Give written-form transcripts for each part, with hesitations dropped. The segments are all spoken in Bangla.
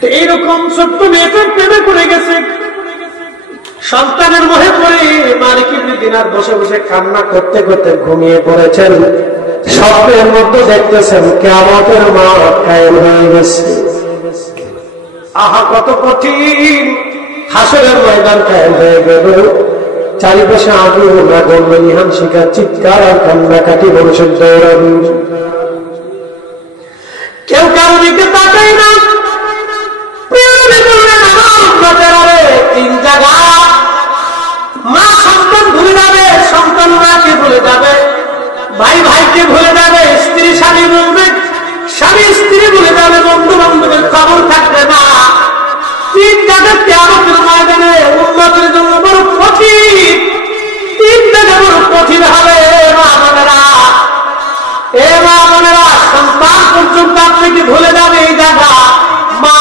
তো এইরকম ছোট্ট মেয়েটার প্রেমে পড়ে গেছে, সন্তানের মোহে পড়ে মালিক ইবনে দিনার বসে বসে কান্না করতে করতে ঘুমিয়ে পড়েছেন। স্বপ্নের মধ্যে দেখতেছেন কিয়ামতের মাঠ কায়েম হয়ে গেছে। আহা, কত কঠিন! হাসরের ময়দান কায়েম হয়ে গেল, চারিপাশে আগুন, আগুন, নিহান শিকার, চিৎকার আর কান্নাকাটি, মানুষের দৌড়ানি। কেউ কারো দিকে তাকায় না। তিন জায়গা মা সন্তান ভুলে যাবে, সন্তান মাকে ভুলে যাবে, ভাই ভাইকে ভুলে যাবে, স্ত্রী স্বামী বলবে, স্বামী স্ত্রী ভুলে যাবে, বন্ধু বান্ধবের খবর থাকবে না। তিন জায়গা কিয়ামতের ময়দানে উম্মতের জন্য বড় কঠিন, তিন জায়গা বড় কঠিন হবে। মা বোনেরা, এ মা বোনেরা, সন্তান পর্যন্ত আপনাকে ভুলে যাবে এই জায়গা। মা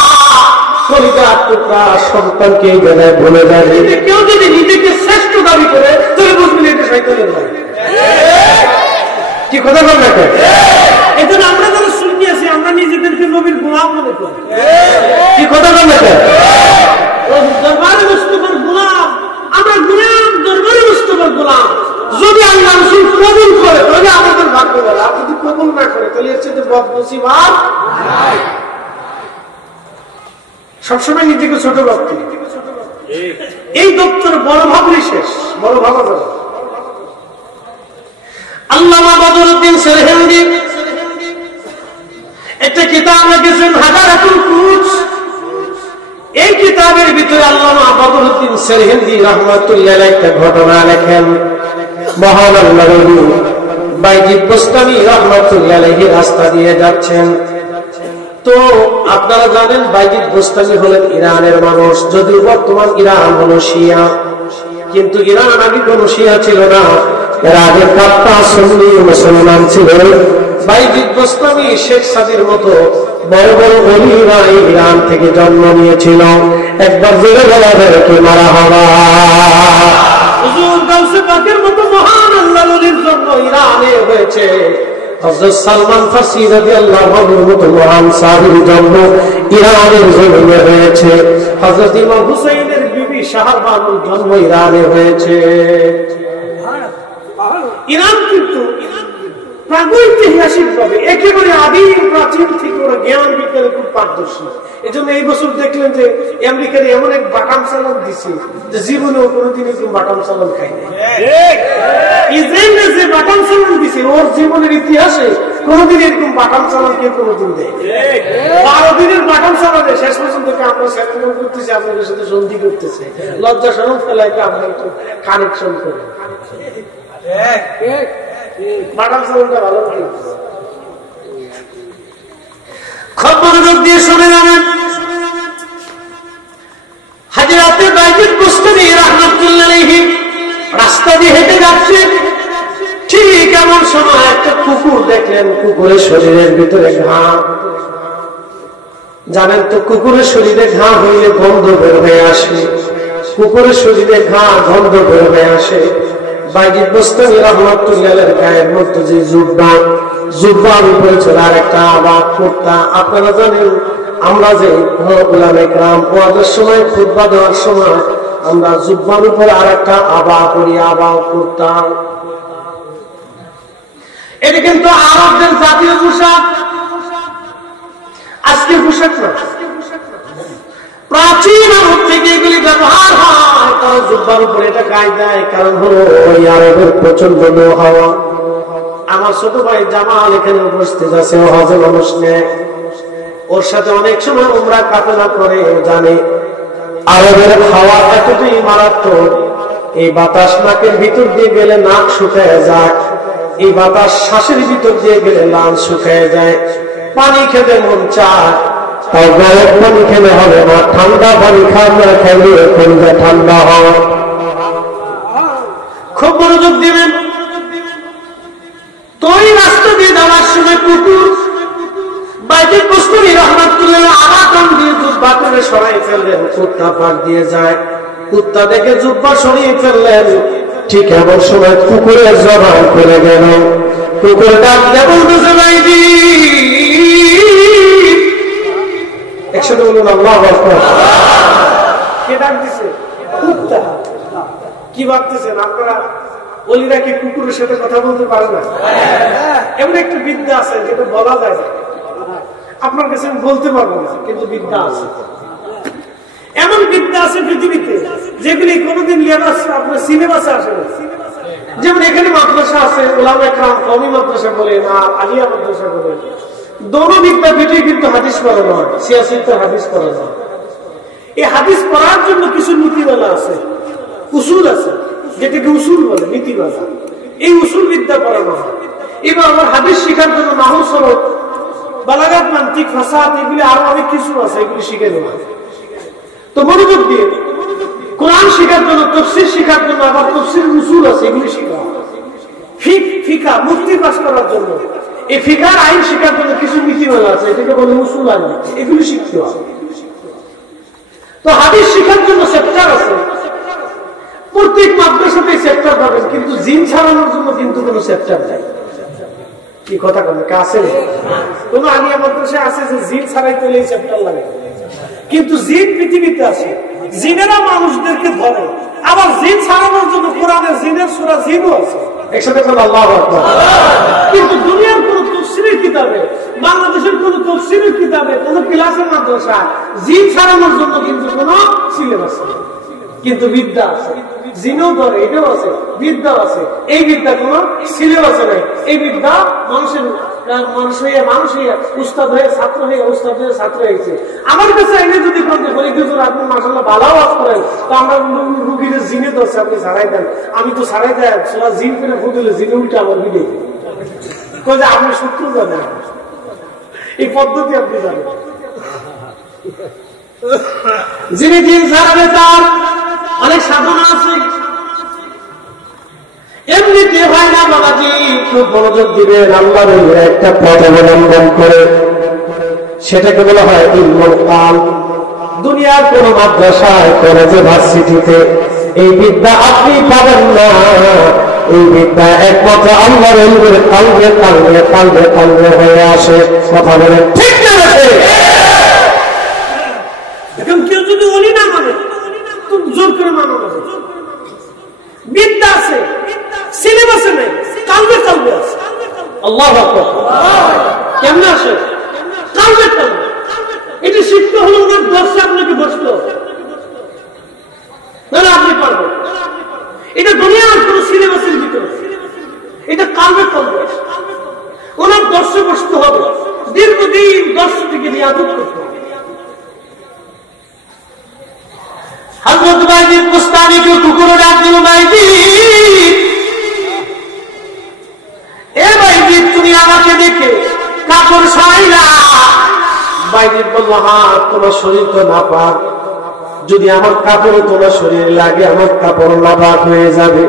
কলিজার টুকরা সন্তানকে এই জায়গায় ভুলে যাবে। কেউ যদি নিজেকে শ্রেষ্ঠ দাবি করে তাহলে বুঝবেন এটা শয়তানের ভাই। কি কথা বলবে? এই জন্য আমরা যারা সুন্নি আছি আমরা নিজেদেরকে নবীর গোলাম মনে করি। কি কথা বলবে? দরবারে মুস্তাফার গোলাম, আমরা গোলাম, দরবারে মুস্তাফার গোলাম। যদি আল্লাহ রাসূল কবুল করে তাহলে আমাদের ভাগ্য বলা, আর যদি কবুল না করে তাহলে এর চেয়ে বদনসিব আর নাই। সবসময় নিজেকে ছোট ভাবতে, এই দপ্তর বড় ভাবলেই শেষ, বড় ভাবা যাবে। আল্লামা বদরুদ্দিন সেরহিন্দি একটা কিতাব লিখেছেন হাজারাতুল কুরুজ। এই কিতাবের ভিতরে আল্লামা বদরুদ্দিন সেরহিন্দি রাহমাতুল্লাহ আলাইহি একটা ঘটনা লেখেন। মহান আল্লাহর ওলি বাইজিদ বুস্তামি রাহমাতুল্লাহ আলাইহি রাস্তা দিয়ে যাচ্ছেন। তো আপনারা জানেন বাইজিদ বুস্তামি হলেন ইরানের মানুষ, যদিও বর্তমান ইরান হলো শিয়া, কিন্তু ইরান আগে কোনো শিয়া ছিল না, এর আগে কাপ্তা সুন্নি মুসলমান ছিল। বাইজিদ বুস্তামি শেখ সাদির মতো বড় বড় ওলিরা ইরান থেকে জন্ম নিয়েছিল। একবার জেলে বলা যায় কি মারা হওয়া। হুজুর গাউসে পাকের মতো মহান আল্লাহর ওলির জন্ম ইরানে হয়েছে। হযরত সালমান ফারসি রাদিয়াল্লাহু আনহুর মতো মহান সাহাবীর জন্ম ইরানের জমিনে হয়েছে। হযরত ইমাম হুসাইনের বিবি শাহরবানুর জন্ম ইরানে হয়েছে। ইরান কিন্তু প্রাগৈতিহাসিক ভাবে একেবারে আদিম প্রাচীন থেকে ওরা জ্ঞান বিজ্ঞানে খুব পারদর্শী। এই জন্য এই বছর দেখলেন যে আমেরিকার এমন এক বাটাম চালান দিচ্ছে যে জীবনেও কোনোদিন এরকম বাটাম চালান খায়নি। ইসরায়েলে যে বাটাম চালান দিচ্ছে ওর জীবনের ইতিহাসে কোনোদিন এরকম বাটাম চালান কেউ কোনোদিন দেয়। 12 দিনের বাটাম চালানে শেষ পর্যন্ত আমরা সেটেলমেন্ট করতেছি, আপনাদের সাথে সন্ধি করতেছে, লজ্জা শরম ফেলায় আমরা একটু কানেকশন করি। বাটাম চালানটা ভালো খবর দিয়ে শুনে যাবেন। হাজরাতে বাইজিদ বুস্তামি রাহমাতুল্লাহ আলাইহি রাস্তা দিয়ে হেঁটে যাচ্ছে, ঠিক এমন সময় একটা কুকুর দেখলেন, কুকুরের শরীরের ভিতরে ঘা। জানেন তো কুকুরের শরীরে ঘা হইলে গন্ধ বের হয়ে আসে, কুকুরের শরীরে ঘা গন্ধ বের হয়ে আসে। বাইজিদ বুস্তামি রাহমাতুল্লাহ আলাইহির গায়ের মধ্যে যে জুব্বা, জুব্বার উপরে ছিল আর একটা আবা কুর্তা। আপনারা জানেন আমরা যে উলামায়ে কেরাম ওয়াজের সময় খুতবা দেওয়ার সময় আমরা জুব্বার উপরে আর একটা আবা পরি, আবা কুর্তা। এটা কিন্তু আরবদের জাতীয় পোশাক, আজকের পোশাক না। প্রাচীন আরব থেকে এগুলি ব্যবহার হয়, তারা জুব্বার উপরে এটা গায়ে দেয়, কারণ হলো ওই আরবের প্রচন্ড হাওয়া। আমার ছোট ভাই জামাল এখানে উপস্থিত আছে, ও হজে মানুষ নেয়, ওর সাথে অনেক সময় উমরা কাফেলা করে, জানে আরবের হাওয়া এতটাই মারাত্মক, এই বাতাস নাকের ভিতর দিয়ে গেলে নাক শুকায় যায়, এই বাতাস শ্বাসের ভিতর দিয়ে গেলে লাল শুকায় যায়। পানি খেতে মন চায়, তাও গরম পানি খেলে হবে না, ঠান্ডা পানি খাওয়া খেলে কলিজা ঠান্ডা হয়। খুব মনোযোগ দিবেন। তো এই রাস্তা দিয়ে যাওয়ার সময় কুকুর বাইজিদ বুস্তামি রাহমাতুল্লাহ আলাইহি আরাকান দিয়ে জুব্বা করে সরাই ফেললেন, কুত্তা পার দিয়ে যায়, কুত্তা দেখে জুব্বা সরিয়ে ফেললেন। ঠিক এমন সময় কুকুরের জবান করে গেল, কুকুর ডাক দিয়ে বলতেছে বাইজিদ একসাথে বলুন আল্লাহু আকবার। কে ডাক দিছে? কুত্তা। কি ভাবতেছেন আপনারা? ওলিরা কি কুকুরের সাথে কথা বলতে পারে না? এমন একটা বিদ্যা আছে যেটা বলা যায় না, আপনার কাছে আমি বলতে পারবো না, কিন্তু বিদ্যা আছে। এমন বিদ্যা আছে পৃথিবীতে যেগুলি কোনোদিন আপনার সিলেবাসে আসে না। যেমন এখানে মাদ্রাসা আছে, ওলামা একরাম কওমি মাদ্রাসা বলেন আর আলিয়া মাদ্রাসা বলেন, দোনো বিদ্যাপীঠে কিন্তু হাদিস পড়ানো হয়, সিয়াসিতে হাদিস পড়ানো হয়। এই হাদিস পড়ার জন্য কিছু নীতিমালা আছে, উসুল আছে, যেটাকে উসুল বলে, নীতিমালা। এই উসুল বিদ্যা পড়ানো হয়। এবার আমার হাদিস শেখার জন্য নাহু সরদ, বালাগাত, মান্তিক, ফাসাহাত, এগুলি আরো অনেক কিছু আছে, এগুলি শিখে দেওয়া। তো মনোযোগ দিয়ে কোরআন শেখার জন্য, তাফসীর শেখার জন্য আবার তাফসীর উসুল আছে, এগুলি শেখা। ফিকহ মুফতি পাস করার জন্য, এই ফিকহের আইন শেখার জন্য কিছু নীতিমালা আছে, এটাকে বলে উসুল আইন, এগুলি শিখতে হবে। তো হাদিস শেখার জন্য চ্যাপ্টার আছে, প্রত্যেক মাদ্রাসাতে চ্যাপ্টার পাবেন, কিন্তু জিন ছাড়ানোর জন্য কিন্তু কোনো চ্যাপ্টার নাই। কি কথা বলে কাছে কোন আলিয়া মাদ্রাসায় আছে যে জিন ছাড়াইতে হলে চ্যাপ্টার লাগে, কিন্তু জিন পৃথিবীতে আছে, জিনেরা মানুষদেরকে ধরে। আবার জিন ছাড়ানোর জন্য কোরআনের জিনের সূরা জিনও আছে, একসাথে বলে আল্লাহু আকবার। কিন্তু দুনিয়ার কোন তাফসীরের কিতাবে, বাংলাদেশের কোন তাফসীরের কিতাবে, কোন ক্লাসের মাদ্রাসা জিন ছাড়ানোর জন্য কিন্তু কোন সিলেবাস নেই, কিন্তু বিদ্যা আছে। জিনও ধরে, এটাও আছে, বিদ্যা আছে। এই বিদ্যা কোন সিলেবাসে নাই। এই বিদ্যা মানুষের মানুষ হয়ে উস্তাদ হয়ে ছাত্র হয়ে উস্তাদ হয়ে ছাত্র হয়েছে। আমার কাছে এনে যদি বলতে পারি আপনি মাশাআল্লাহ ভালো আওয়াজ করেন, তো আমরা রুগীর জিনে ধরছে, আপনি ছাড়াই দেন। আমি তো ছাড়াই দেয় সোলা জিন করে ফুটলে জিনে উল্টে আমার বিদে যে আপনি সূত্র জানেন, এই পদ্ধতি আপনি জানেন। যিনি জিন ছাড়াবে তার অনেক সাধনা আছে, এমনিতে হয় না বাবাজি। খুব মনোযোগ দিবেন, আল্লাহর একটা পথ অবলম্বন করে, সেটাকে বলা হয় ইলমুল কাল। দুনিয়ার কোন মাদ্রাসায়, কলেজে, ভার্সিটিতে এই বিদ্যা আপনি পাবেন না। এই বিদ্যা একমাত্র আল্লাহর ইলমের কালবে কালবে কালবে কালবে হয়ে আসে। কথা বলেন ঠিক না? এখন কেউ যদি ওলি না মানে, তুমি জোর করে মানো না। বিদ্যা আছে, সিলেবাসে নেই, কালবে কালবে আছে। আল্লাহু আকবার। কেমনে আসে? কালবে কালবে। এটা শিখতে হলে ওনার দর্শে আপনাকে বসতে হবে, নাহলে আপনি পারবেন। এটা দুনিয়ার কোন সিলেবাসের ভিতরে, এটা কালবে কালবে। ওনার দর্শে বসতে হবে, দীর্ঘদিন দর্শ থেকে নিয়াদত করতে হবে। হযরত বাইজিদ বুস্তামিকে কুকুরে ডাক দিল, বাইজিদ, এ বাইজিদ, তুমি আমাকে দেখে কাপড় সরাইলা। বাইজিদ বলল, হ্যাঁ, তোমার শরীর তো নাপাক, যদি আমার কাপড় তোমার শরীরে লাগে আমার কাপড় নাপাক হয়ে যাবে।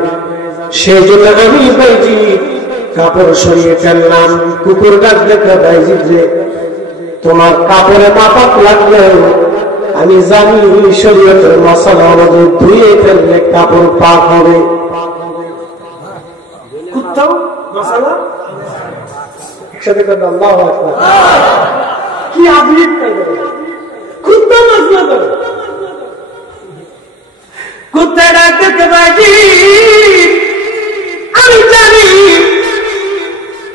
সেই জন্য আমি বাইজিদ কাপড় সরিয়ে ফেললাম। কুকুর ডাক দেখে, বাইজিদ রে, তোমার কাপড়ে নাপাক লাগলেও আমি জানি শরীয়তের মশলা আমাদের ধুয়ে ফেললে কাপড় পাক হবে। কুত্তাও মশলা একসাথে করে আল্লাহু আকবার। কি আধুনিক কুত্তা মশলা করে, কুত্তা ডাক দেখে, বাইজিদ, আমি জানি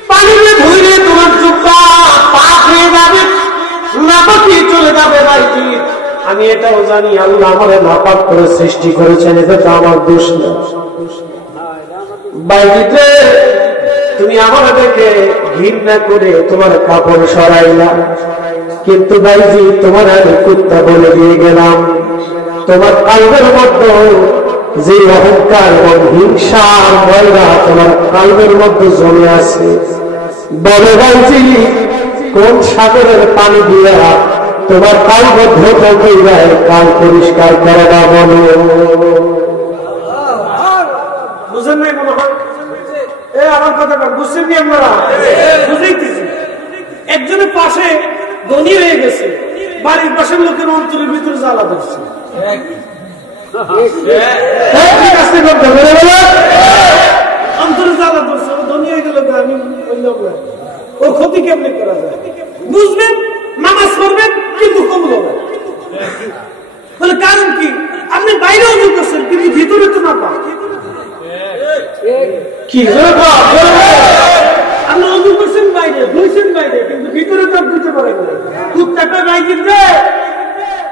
পানিতে ধুইলে তোমার চুপা পাক হয়ে যাবে, নাপাকি চলে যাবে। বাইজিদ, আমি এটাও জানি আল্লাহ আমার নাপাক করে সৃষ্টি করেছেন, এটা তো আমার দোষ না। বাইজিদ, তুমি আমার দেখে ঘৃণা করে তোমার কাপড় সরাইলা, কিন্তু বাইজিদ তোমার আমি কুত্তা বলে দিয়ে গেলাম। তোমার কালবের মধ্যে যে অহংকার এবং হিংসার ময়লা তোমার কালবের মধ্যে জমে আছে, বড় বাইজিদ, কোন সাগরের পানি দিয়া তোমার কাল মধ্যে বলতে যায় কাল পরিষ্কার করে না? বলো, বুঝেন নাই মনে হয়? আমার কথা বুঝছেন নি আপনারা? বুঝাইতেছি। একজনের পাশে ধনী হয়ে গেছে, বাড়ির পাশের লোকের অন্তরের ভিতরে জ্বালা ধরছে। অন্তরে জ্বালা ধরছে, ধনী হয়ে গেল, আমি বললাম না, ওর ক্ষতি কেমনি করা যায়? বুঝবেন, নামাজ পড়বেন, কিন্তু কবুল হবে কি আপনি অজু করছেন বাইরে, ধুইছেন বাইরে, কিন্তু ভিতরে তো ধুতে পারেন না। কুত্তাটা বাইরে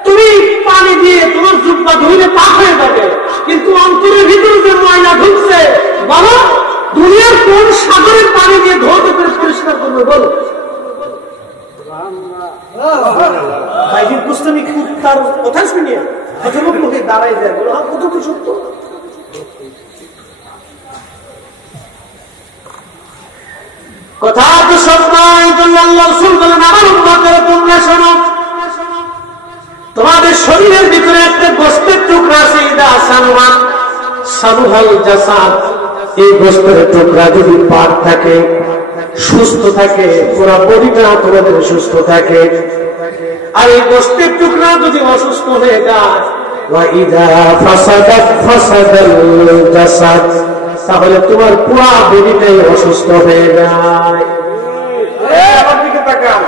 তুমি পানি দিয়ে তোমার জুব্বা ধুইলে পাক হয়ে যাবে, কিন্তু অন্তরের ভিতরে যে ময়লা ঢুকছে, বলো দুনিয়ার কোন সাগরের পানি দিয়ে ধোতে করে পরিষ্কার করবে বলো? ভাইজির পুস্তমি কুত্তার কথা শুনিয়ে প্রথম মুখে দাঁড়াই যায়, বলো কত কি সত্য। কথা তো সত্য, আল্লাহ রাসূল বলেন আমার উম্মতের তোমরা শোনো, তোমাদের শরীরের ভিতরে একটা গোশতের টুকরা আছে, ইদা সানুমান সানুহাল জাসাদ, এই গোশতের টুকরা যদি পাক থাকে, সুস্থ থাকে, পুরো বডিটা তোমাদের সুস্থ থাকে। আর এই গোশতের টুকরা যদি অসুস্থ হয়ে যায়, ওয়া ইদা ফাসাদাত ফাসাদাল জাসাদ, তাহলে তোমার পুরো বডিটাই অসুস্থ হয়ে যায়। আমার দিকে তাকান,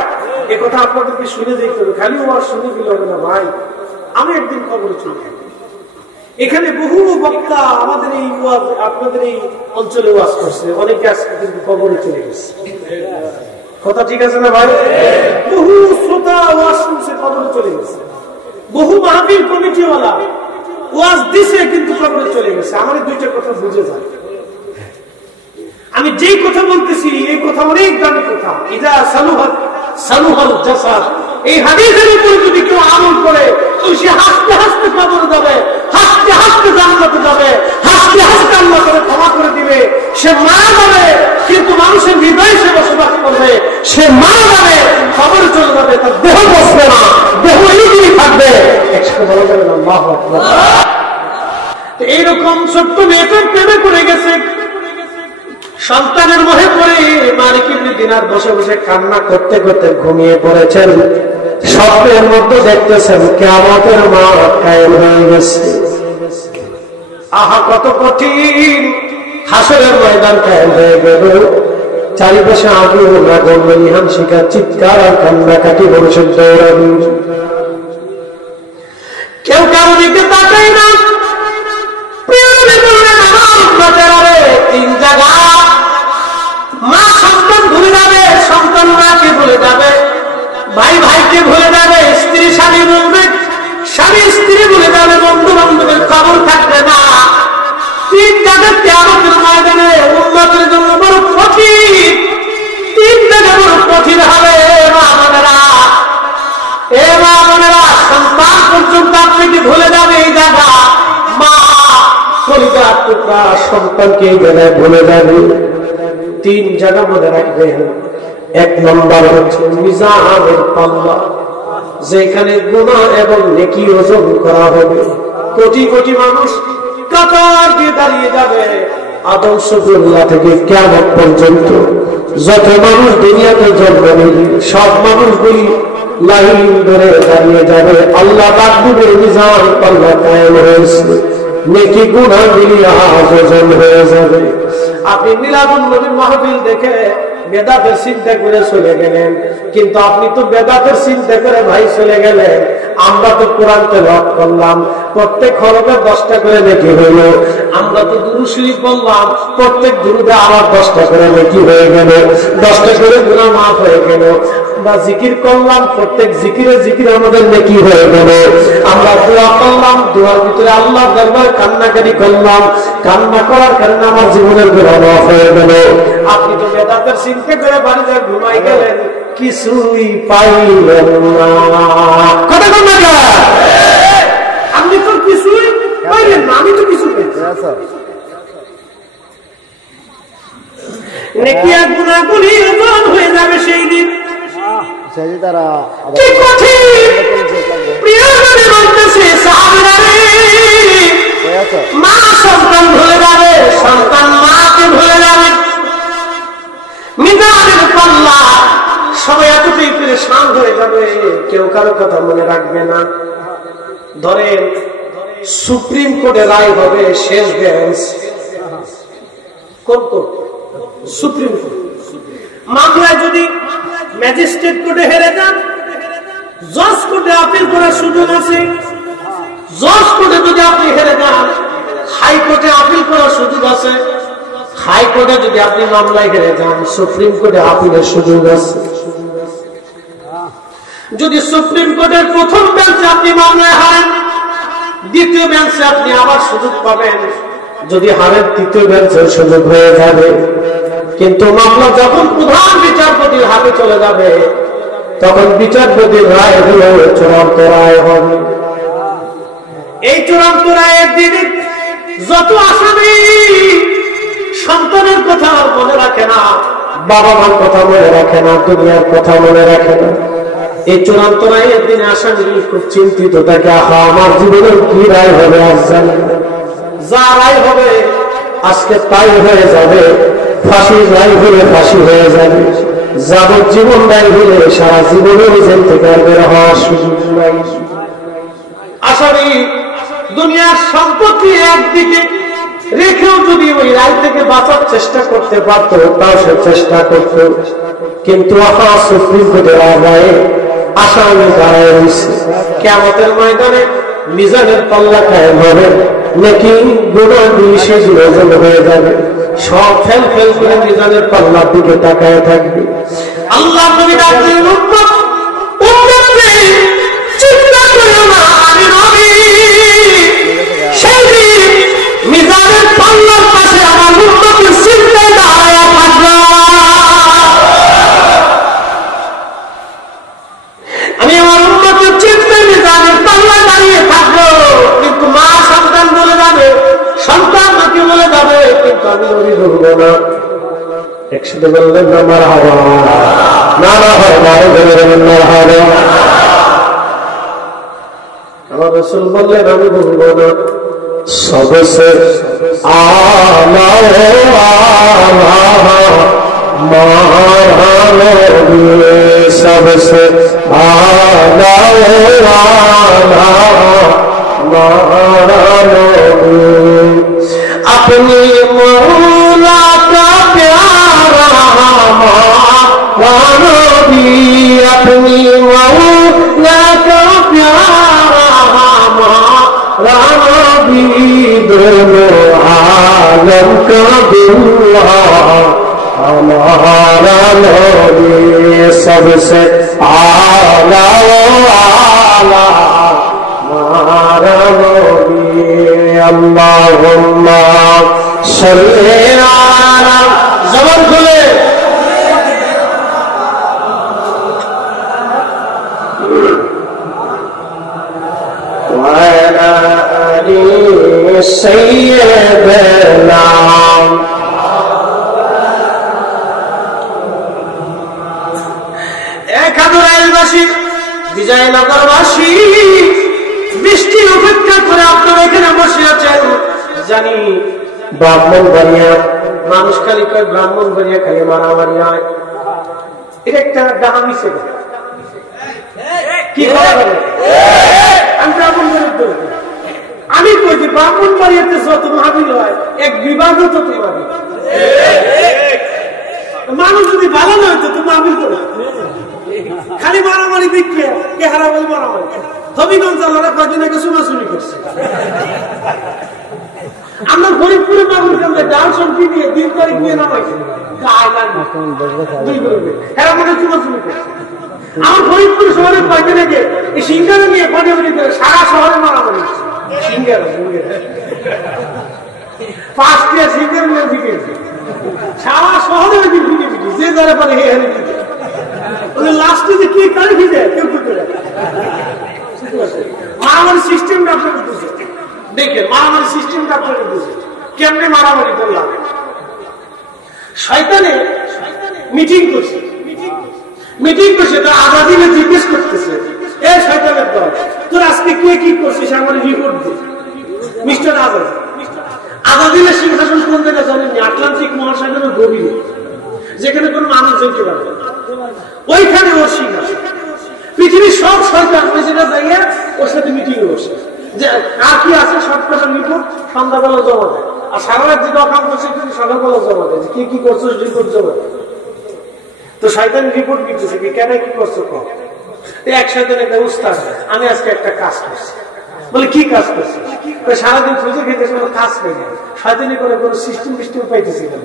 এই কথা আপনাদেরকে শুনে দেখতে হবে, খালি ওয়াজ শুনে দিলে হবে না ভাই। আমি একদিন খবর চলে এখানে বহু বক্তা আমাদের এই ওয়াজ আপনাদের এই অঞ্চলে ওয়াজ করছে, অনেকে আজকে কিন্তু খবরে চলে গেছে। কথা ঠিক আছে না ভাই? বহু শ্রোতা ওয়াজ শুনছে, খবরে চলে গেছে। বহু মাহফিল কমিটিওয়ালা ওয়াজ দিছে, কিন্তু খবরে চলে গেছে। আমার দুইটা কথা বুঝে যায়। আমি যেই কথা বলতেছি এই কথা অনেক দামি কথা। ইদা সানুহাল জাসাদ, এই হাদিসের উপর যদি কেউ আমল করে তো সে হাসতে হাসতে কবরে যাবে, হাসতে হাসতে জান্নাতে যাবে, হাসতে হাসতে আল্লাহ করে ক্ষমা করে দিবে। সে মারা যাবে কিন্তু মানুষের হৃদয়ে সে বসবাস করবে। সে মারা যাবে, কবরে চলে যাবে, তার দেহ বসবে না, দেহ এইগুলি থাকবে। একসাথে বলা যাবে না আল্লাহু আকবার। এইরকম ছোট্ট মেয়েটার প্রেমে পড়ে গেছে, সন্তানের মোহে পড়ে মালিক ইবনে দিনার বসে বসে কান্না করতে করতে ঘুমিয়ে পড়েছেন। স্বপ্নের মধ্যে দেখতেছেন কিয়ামতের মাঠ কায়েম হয়ে গেছে। আহা কত কঠিন, হাসরের ময়দান কায়েম হয়ে গেল। চারিপাশে আগুন, আগুন, ইহান শিকার, চিৎকার আর কান্নাকাটি, মানুষের দৌড়ানি। কেউ কারো দিকে তাকায় না। তিন জায়গা মা সন্তান ভুলে যাবে, সন্তান মাকে ভুলে যাবে, ভাই ভাইকে ভুলে যাবে, স্ত্রী স্বামী বলবে, স্বামী স্ত্রী ভুলে যাবে, বন্ধু বান্ধবের খবর থাকবে না। তিন জায়গা কিয়ামতের ময়দানে উম্মতের জন্য বড় কঠিন, তিন জায়গা বড় কঠিন হবে। মা বোনেরা, সন্তান পর্যন্ত আপনাকে ভুলে যাবে এই জায়গা। মা পরিবার টুকরা সন্তানকে এই জায়গায় ভুলে যাবে। তিন জায়গা মনে রাখবেন। এক নম্বর হচ্ছে মিজানের পাল্লা, যেখানে গুনাহ এবং নেকি ওজন করা হবে। কোটি কোটি মানুষ কাতার দিয়ে দাঁড়িয়ে যাবে আদম শুকরুল্লাহ থেকে কিয়ামত পর্যন্ত। যত মানুষ দুনিয়াতে জন্ম নেবে সব মানুষগুলি লাইন ধরে দাঁড়িয়ে যাবে। আল্লাহ পাক দিবেন মিজান পাল্লা কায়েম হয়েছে, নেকি গুনাহ মিলিয়ে ওজন হয়ে যাবে। আপনি মিলাদুন নবীর মাহফিল দেখে বেদাতের চিন্তা করে চলে গেলেন, কিন্তু আপনি তো বেদাতের চিন্তা করে ভাই চলে গেলেন। আমরা তো কোরআন তেলাওয়াত করলাম, প্রত্যেক হরফে 10টা করে নেকি হইল। আমরা তো দুরূদ শরীফ বললাম, প্রত্যেক দুরুদে আবার 10টা করে নেকি হয়ে গেল, 10টা করে গুনাহ মাফ হয়ে গেল। আমরা জিকির করলাম, প্রত্যেক জিকিরে জিকির আমাদের নেকি হয়ে গেল। আমরা দোয়া করলাম, দোয়ার ভিতরে আল্লাহর দরবারে কান্নাকাটি করলাম, কান্না করার কারণে আমার জীবনের গুনাহ মাফ হয়ে গেল। আপনি তো বেদাতের চিন্তা করে বাড়িতে ঘুমাই গেলেন, কিছুই পাইলেন না। কথা বল না, আপনি তো কিছুই পাইলেন না, আমি তো কিছু পেয়েছি। নেকি আর গুনাহগুলি ওজন হয়ে যাবে সেই দিন। কি কঠিন প্রিয়জনে বলতেছে সাহাবীরা রে, মা সন্তান ভুলে যাবে, সন্তান মাকে ভুলে যাবে। মিজানের পাল্লা সবাই এতটাই পেরেশান হয়ে যাবে, কেউ কারো কথা মনে রাখবে না। ধরেন সুপ্রিম কোর্টে রায় হবে, শেষ বেঞ্চ কোন কোর্ট? Supreme court. মামলায় যদি ম্যাজিস্ট্রেট কোর্টে হেরে যান, জজ কোর্টে আপিল করার সুযোগ আছে। জজ কোর্টে যদি আপনি হেরে যান, হাইকোর্টে আপিল করার সুযোগ আছে। হাইকোর্টে যদি আপনি মামলায় হেরে যান, সুপ্রিম কোর্টে আপিলের সুযোগ আছে। যদি সুপ্রিম কোর্টের প্রথম বেঞ্চে আপনি মামলায় হারেন, দ্বিতীয় বেঞ্চে আপনি আবার সুযোগ পাবেন। যদি হারেন, তৃতীয় বেঞ্চে সুযোগ হয়ে যাবে। কিন্তু মামলা যখন প্রধান বিচারপতির হাতে চলে যাবে, তখন বিচারপতির রায় হলেও চূড়ান্ত রায় হবে। এই চূড়ান্ত রায়ের দিনে যত আসামি সন্তানের কথা মনে রাখে না, বাবা মার কথা মনে রাখে না, দুনিয়ার কথা মনে রাখে না, এই চূড়ান্ত রায়ের দিনে আসামি খুব চিন্তিত থাকে, আহা আমার জীবনের কি রায় হবে আজ জানি না। যা রায় হবে আজকে তাই হয়ে যাবে। ফাঁসির রায় হলে ফাঁসি হয়ে যাবে, যাবজ্জীবন রায় হলে সারা জীবনের জেল থেকে আর বের হওয়ার সুযোগ নাই। আসামি দুনিয়ার সম্পত্তি একদিকে রেখেও যদি ওই রায় থেকে বাঁচার চেষ্টা করতে পারত, তাও সে চেষ্টা করত। কিন্তু সুপ্রিম কোর্টের রায়ে আসামি দাঁড়ায় রয়েছে। কিয়ামতের ময়দানে মিজানের পাল্লা কায়েম হবে, নাকি গুনাহ দিশে ওজন হয়ে যাবে। সব ফেল ফেল করে মিজানের পাল্লার দিকে তাকায় থাকবে। আল্লাহ নবী ডাকলেন, উম্মত উম্মতকে চিন্তা করো না, আমি নবী সেই দিন মিজানের পাল্লার পাশে আমার উম্মতের চিন্তায় দাঁড়ায় থাকবে। আমি আমার উম্মতের চিন্তায় মিজানের পাল্লা দাঁড়িয়ে থাকবো, কিন্তু মা সন্তান বলে যাবে, সন্তান মাকে বলে যাবে, কিন্তু আমি নবী বলবো না। একসাথে বললেন না মারহাবা, না না হয় মারহাবা। আমার রাসূল বললেন আমি বলবো না। সবসে আলা মানবী, সবসে আলা মানবী, अपनी मौला का प्यारा मानवी, अपनी मौला का प्यारा मानवी, दोनों आलम का दुआ हमारा नबी, सबसे आला आला हमारा नबी। अल्लाहुम्मा सल्ली अला, ज़बान खुले, व अला आलि सय्यिदना। একাদুরাইলবাসী, বিজয়নগরবাসী, বৃষ্টি উপেক্ষা করে আপনারা এখানে বসে আছেন। জানি ব্রাহ্মণবাড়িয়া, মানুষ খালি কয় ব্রাহ্মণবাড়িয়া খালি মারামারি হয়, এটা একটা ডাহামি ছিল। কি আমি ব্রাহ্মণবাড়ির, আমি কই যে ব্রাহ্মণবাড়িয়াতে যত মাহফিল হয় এক বিভাগও তত মাহফিল। মানুষ যদি ভালো না হইতো তো মাহফিল করে খালি মারামারি বিক্রি, কে হারা বলে মারামারি। হবিগঞ্জ আলাদা কয়েকদিন আগে চুমাচুরি করছে। আমরা ফরিদপুরে মাহফিল করলে ডাল সবজি দিয়ে 3 তারিখ নিয়ে নামাইছে, এরা মনে চুমাচুরি করছে। আমার ফরিদপুর শহরে কয়েকদিন আগে এই সিঙ্গারা নিয়ে ফটাফটি করে সারা শহরে মারামারি করছে। সিঙ্গারা ফার্স্ট ইয়ার সিঙ্গারা নিয়ে ফিরেছে সারা শহরে, যে যারা পারে হে হারে দিতে লাস্টে যে কি করে ফিরে কেউ করতে পারে। মারামারি সিস্টেমটা আপনাকে বুঝে দেখেন, মারামারি সিস্টেমটা আপনাকে বুঝে কেমনে মারামারি করলাম। শয়তানে মিটিং করছে, মিটিং করছে তো আজাদিলে জিজ্ঞেস করতেছে, এ শয়তানের দল তোর আজকে কে কি করছিস আমার রিপোর্ট দে। মিস্টার আজাদ, আজাদিলের সিংহাসন কোন জায়গায় জানেন? আটলান্টিক মহাসাগরের গভীরে, যেখানে কোন মানুষ যেতে পারবে না, ওইখানে ওর সিংহাসন। পৃথিবীর সব শয়তান ওই জায়গায় যাইয়া ওর সাথে মিটিং বসে, যে আর কি আছে সব কথা রিপোর্ট সন্ধ্যাবেলা জমা দেয়, আর সারা রাত যেটা কাম করছে সকালবেলা জমা দেয়, যে কি কি করছো রিপোর্ট জমা দেয়। তো শয়তান রিপোর্ট দিতেছে কি কেন কি করছো কম। এক শয়তান একটা উস্তাদ, আমি আজকে একটা কাজ করছি, বলে কি কাজ করছে? সারাদিন খুঁজে খেতে কাজ করে না, শয়তানি করে কোনো সিস্টেম ফিস্টেম পাইতেছি না।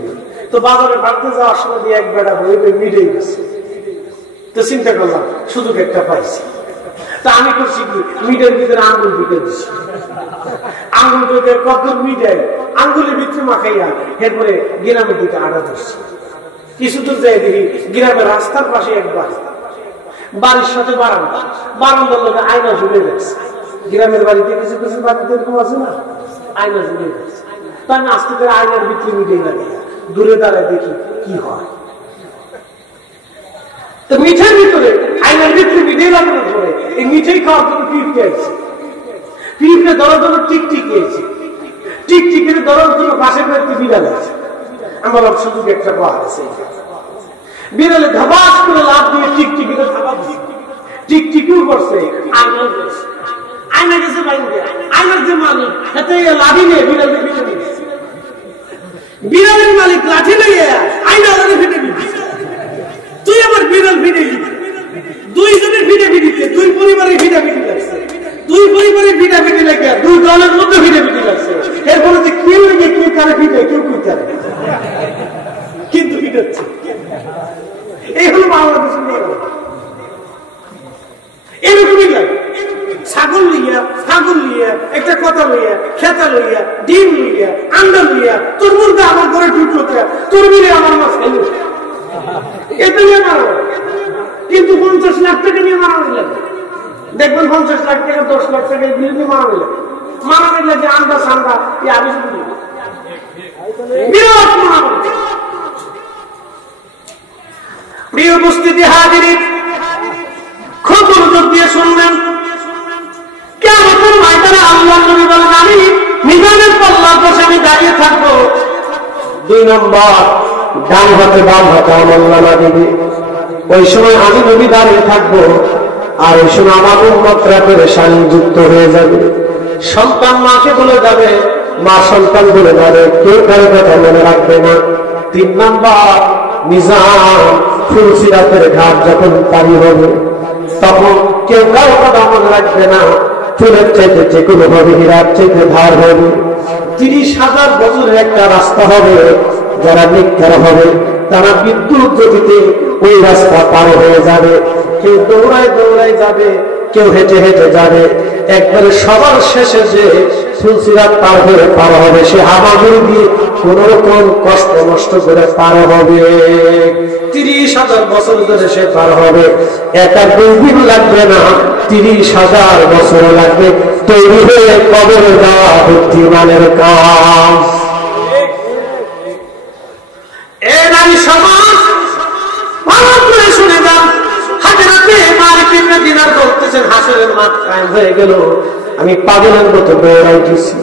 তো বাজারে ভাবতে যাওয়ার সময় দিয়ে এক বেটা বই মিটেই গেছে। তো চিন্তা করলাম সুযোগ একটা পাইছি। তা আমি করছি কি, মিটের ভিতরে আঙ্গুল ঢুকে দিচ্ছি। আঙ্গুল ঢুকে কত মিটাই আঙ্গুলের ভিতরে মাখাইয়া এরপরে গ্রামের দিকে আড়া ধরছি। কিছু দূর যাই দেখি গ্রামের রাস্তার পাশে একবার বাড়ির সাথে বারান্দা, বারান্দার লোকে আয়না ঝুলে যাচ্ছে। গ্রামের বাড়িতে কিছু কিছু বাড়িতে এরকম আছে না, আয়না ঝুলে যাচ্ছে। তা আমি আস্তে করে আয়নার ভিতরে মিটেই লাগে, দূরে দাঁড়ায় দেখি কি হয়। তো মিঠের ভিতরে আয়নার ভিতরে মিঠেই লাগানোর পরে এই মিঠেই খাওয়ার জন্য পিঁপড়ে আইছে। পিঁপড়ে ধরার জন্য টিকটিকি আইছে, টিকটিকির ধরার জন্য পাশের বাড়িতে বিড়াল আছে। আমার সুযোগ একটা পাওয়া গেছে। বিড়ালে ধাবাস করে লাভ দিয়ে টিকটিকিতে ধাবা দিচ্ছে, টিকটিকিও করছে, আয়না করছে। আয়না গেছে বাইরে, আয়নার যে মালিক হাতে লাঠি নিয়ে বিড়ালকে ফিটে দিচ্ছে। বিড়ালের মালিক লাঠি নিয়ে আয়না ফিটে দিচ্ছে। তুই আমার বিড়াল ফিটে দিচ্ছে, দুইজনের ফিটে ফিটিতে দুই পরিবারের ফিটা ফিটি লাগছে, দুই পরিবারের ফিটা ফিটি লাগে, দুই দলের মধ্যে ফিটে ফিটি লাগছে। এরপরে যে কেউ লেগে কেউ কারে ফিটে, কেউ কেউ কারে, কিন্তু ফিটাচ্ছে। এই হলো বাংলাদেশ। এরকমই লাগে। ছাগল লইয়া, ছাগল লইয়া, একটা কথা লইয়া, খেতা লইয়া, ডিম লইয়া, আন্ডা লইয়া, তোর মুরগা আমার ঘরে ঢুকলো, তোর মিলে আমার মাছ খাইল, এতে নিয়ে মারো। কিন্তু 50 লাখ টাকা নিয়ে মারানো লাগে। দেখবেন 50 লাখ টাকা 10 লাখ টাকা বিরুদ্ধে মারানো লাগে। মারানো লাগে আন্ডা সান্ডা বিরাট মারানো। প্রিয় উপস্থিতি হাজির, খুব মনোযোগ দিয়ে শুনবেন। কিয়ামতের ময়দানে আল্লাহর নবী বলেন, আমি মিজানের পাল্লার পাশে আমি দাঁড়িয়ে থাকবো। 2 নম্বর, ডান হাতে বাম হাতে আমলনামা দিবে। ওই সময় আমি নবী দাঁড়িয়ে থাকবো, আর ওই সময় আমার উম্মতরা পেরেশানি যুক্ত হয়ে যাবে। সন্তান মাকে বলে যাবে, মা সন্তান বলে যাবে, কেউ কারো কথা মনে রাখবে না। 3 নম্বর, মিজান ফুলসিরাতের ঘাট যখন পারি হবে, তখন কেউ কারো কথা মনে রাখবে না। চুলের চাইতে যে কোনো ভাবে হীরার চাইতে ধার হবে। 30,000 বছরের একটা রাস্তা হবে। যারা নিক্ষার হবে তারা বিদ্যুৎ গতিতে ওই রাস্তা পার হয়ে যাবে। কেউ দৌড়ায় দৌড়ায় যাবে, কেউ হেঁটে হেঁটে যাবে। একবারে সবার শেষে যে ফুলসিরাত পার হবে, সে হামাগুড়ি দিয়ে কোন রকম কষ্ট নষ্ট করে পার হবে। 30,000 বছর ধরে সে পার হবে। 1-2 দিন লাগবে না, 30,000 বছর লাগবে তৈরি হয়ে কবরে দেওয়া বুদ্ধিমানের কাজ। এ নারী সমাজ ভালো করে শুনে যান। হাজরাতে মালিক ইবনে দিনার বলতেছেন, হাসরের মাঠ কায়েম হয়ে গেল, আমি পাগলের মতো দৌড়াইতেছি।